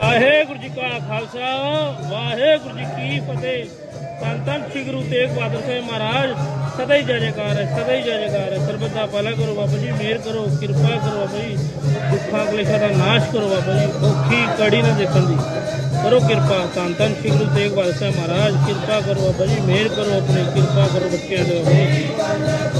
ਵਾਹਿਗੁਰੂ ਜੀ ਕਾ ਖਾਲਸਾ, ਵਾਹਿਗੁਰੂ ਜੀ ਕੀ ਫਤਿਹ। ਧੰਨ ਧੰਨ ਸ੍ਰੀ ਗੁਰੂ ਤੇਗ ਬਹਾਦਰ ਸਾਹਿਬ ਮਹਾਰਾਜ, ਸਦਾ ਹੀ ਜੈ ਜੈਕਾਰ ਹੈ, ਸਦਾ ਹੀ ਜੈ ਜੈਕਾਰ ਹੈ। ਸਰਬਤ ਦਾ ਭਲਾ ਕਰੋ ਬਾਬਾ ਜੀ, ਮਿਹਰ ਕਰੋ, ਕਿਰਪਾ ਕਰੋ ਬਾਬਾ ਜੀ। ਦੁੱਖਾਂ ਕਲੇਸ਼ਾਂ ਦਾ ਨਾਸ਼ ਕਰੋ ਬਾਬਾ ਜੀ, ਔਖੀ ਕੜੀ ਨਾ ਦੇਖਣ ਦੀ। ਕਰੋ ਕਿਰਪਾ, ਧੰਨ ਧੰਨ ਸ੍ਰੀ ਗੁਰੂ ਤੇਗ ਬਹਾਦਰ ਸਾਹਿਬ ਮਹਾਰਾਜ, ਕਿਰਪਾ ਕਰੋ ਬਾਬਾ ਜੀ, ਮਿਹਰ ਕਰੋ, ਆਪਣੀ ਕਿਰਪਾ ਕਰੋ ਬੱਚਿਆਂ ਦੇ ਬਾਬਾ ਜੀ।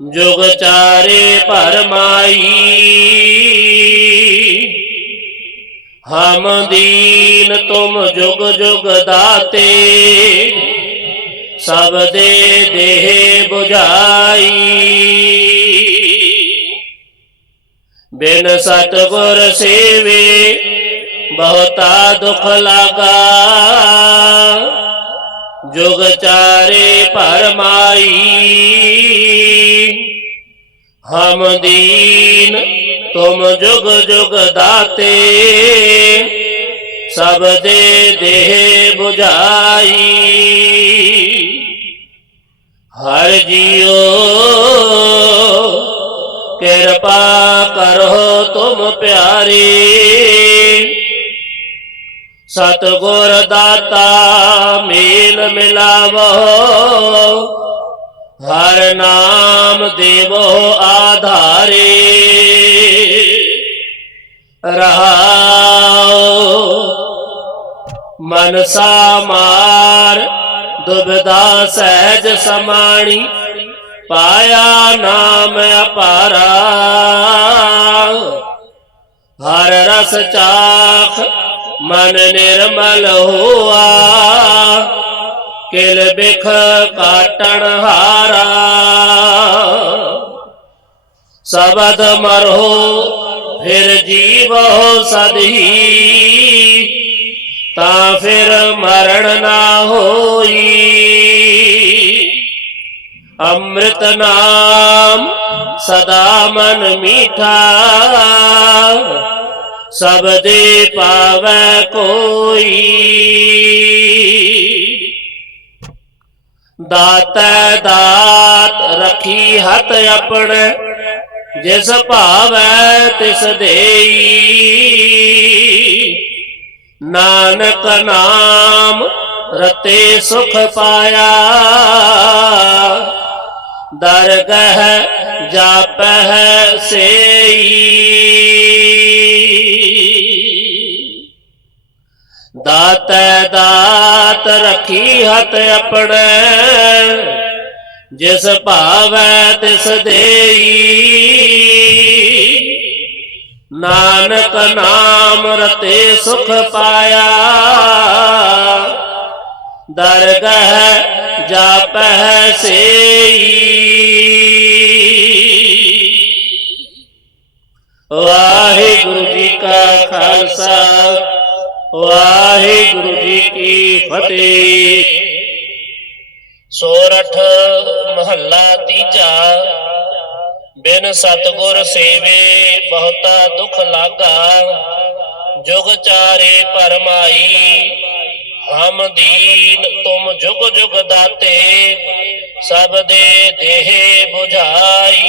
ਜੁਗ ਚਾਰੇ ਭਰਮਾਈ। ਹਮ ਦੀਨ ਤੁਮ ਜੁਗ ਜੁਗ ਦਾਤੇ, ਸਭ ਦੇ ਦੇਹ 부ਝਾਈ ਬਿਨ ਸਤਗੁਰ ਸੇਵੇ ਬਹੁਤਾ ਦੁਖ ਲਗਾ। ਜੁਗ ਚਾਰੇ ਭਰਮਾਈ। ਹਮ ਦੀਨ, ਤੁਮ ਜੁਗ ਜੁਗ ਦਾਤੇ। ਸਭ ਦੇ ਦੇਹ 부ਝਾਈ ਹਰ ਜੀਓ ਕਿਰਪਾ ਕਰੋ ਤੁਮ ਪਿਆਰੇ। ਸਤਗੁਰ ਦਾਤਾ ਮੇਲ ਮਿਲਾਵੋ, ਹਰ ਨਾਮ ਦੇਵੋ ਆਧਾਰੇ। ਰਹਾਉ ਮਨਸਾ ਮਾਰ ਦੁਬਦਾ ਸਹਿਜ ਸਮਾਣੀ, ਪਾਇਆ ਨਾਮ ਅਪਾਰਾ। ਹਰ ਰਸ ਚਾਖ ਮਨ ਨਿਰਮਲ ਹੋਆ। ਕਿਲ ਬਿਖ ਕਾਟਣ ਹਾਰਾ। ਸਬਦ ਮਰੋ, ਫਿਰ ਜੀਵੋ ਸਦਹੀ। ਤਾਂ ਫਿਰ ਮਰਨ ਨਾ ਹੋਈ। ਅੰਮ੍ਰਿਤ ਨਾਮ ਸਦਾ ਮਨ ਮੀਠਾ। ਸਭ ਦੇ ਪਾਵੈ ਕੋਈ। ਦਾਤੈ ਦਾਤ ਰਖੀ ਹੱਥ ਆਪਣੇ, ਜਿਸ ਭਾਵੈ ਤਿਸ ਦੇਈ। ਨਾਨਕ ਨਾਮ ਰਤੇ ਸੁਖ ਪਾਇਆ। ਦਰਗਹ ਜਾਪਹਿ ਸੇਈ। ਦਾਤੈ ਦਾਤ ਰੱਖੀ ਹੱਥ ਆਪਣੇ, ਜਿਸ ਭਾਵੈ ਤਿਸ ਦੇਈ। ਨਾਨਕ ਨਾਮ ਰਤੇ ਸੁਖ ਪਾਇਆ ਦਰਗਹ ਜਾਪਹਿ ਸੇਈ। ਵਾਹਿਗੁਰੂ ਜੀ ਕਾ ਖਾਲਸਾ, ਵਾਹਿਗੁਰੂ ਜੀ ਕੀ ਫਤਿਹ। ਸੋਰਠ ਮਹੱਲਾ ਤੀਜਾ, ਬਿਨ ਸਤਗੁਰ ਸੇਵੇ ਬਹੁਤਾ ਦੁਖ ਲਾਗਾ, ਜੁਗ ਚਾਰੇ ਪਰਮਾਈ ਹਮ ਦੀਨ ਤੁਮ ਜੁਗ ਜੁਗ ਦਾਤੇ, ਸਭ ਦੇ ਦੇਹ 부ਝਾਈ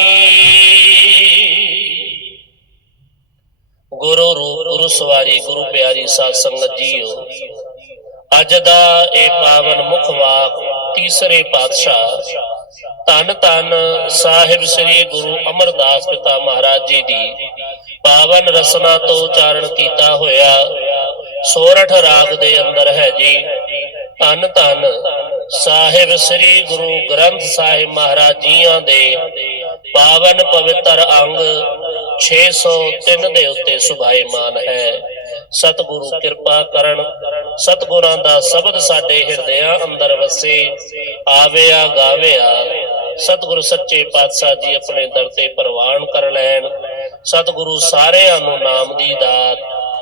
ਗੁਰੂ ਰੂਪ ਗੁਰੂ ਸਵਾਰੀ, ਗੁਰੂ ਪਿਆਰੀ ਸਾਧ ਸੰਗਤ ਜੀਓ, ਅੱਜ ਦਾ ਇਹ ਪਾਵਨ ਮੁਖ ਵਾਕ ਤੀਸਰੇ ਪਾਤਸ਼ਾਹ ਧੰਨ ਧੰਨ ਸਾਹਿਬ ਸ੍ਰੀ ਗੁਰੂ ਅਮਰਦਾਸ ਪਿਤਾ ਮਹਾਰਾਜ ਜੀ ਦੀ ਪਾਵਨ ਰਸਨਾ ਤੋਂ ਉਚਾਰਨ ਕੀਤਾ ਹੋਇਆ ਸੋਰਠ ਰਾਗ ਦੇ ਅੰਦਰ ਹੈ ਜੀ। ਧੰਨ ਧੰਨ ਸਾਹਿਬ ਸ੍ਰੀ ਗੁਰੂ ਗ੍ਰੰਥ ਸਾਹਿਬ ਮਹਾਰਾਜ ਜੀਆਂ ਦੇ ਪਾਵਨ ਪਵਿੱਤਰ ਅੰਗ 603 ਦੇ ਉੱਤੇ ਸੁਭਾਈਮਾਨ ਹੈ। ਸਤਿਗੁਰੂ ਕਿਰਪਾ ਕਰਨ, ਸਤਿਗੁਰਾਂ ਦਾ ਸ਼ਬਦ ਸਾਡੇ ਹਿਰਦਿਆਂ ਅੰਦਰ ਵਸੇ, ਆਵਿਆ ਗਾਵਿਆ। ਸਤਿਗੁਰੂ ਸੱਚੇ ਪਾਤਸ਼ਾਹ ਜੀ ਆਪਣੇ ਦਰ ਤੇ ਪ੍ਰਵਾਨ ਕਰ ਲੈਣ। ਸਤਿਗੁਰੂ ਸਾਰਿਆਂ ਨੂੰ ਨਾਮ ਦੀ ਦਾਤ